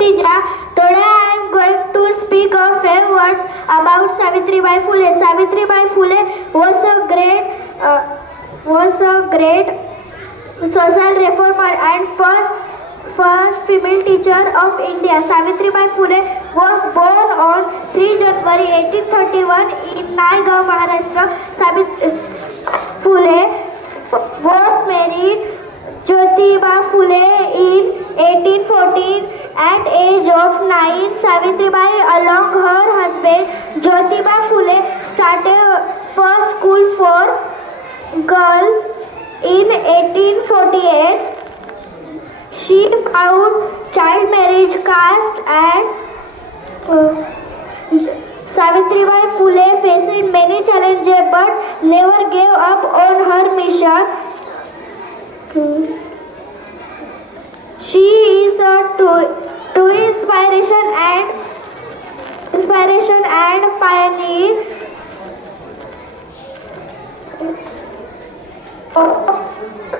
Today I am going to speak a few words about Savitribai Phule. Savitribai Phule was a great uh, was a great social reformer and first first female teacher of India. Savitribai Phule was born on 3 January 1831 in Naigaon, Maharashtra. Savit Phule was married Jyotiba Phule in 1814 at age of 9. Savitribai along her husband Jyotiba Phule started first school for girls in 1848. She found child marriage caste and uh, Savitribai Phule faced many challenges but never gave up on her mission. A to, to inspiration and inspiration and pioneer. Of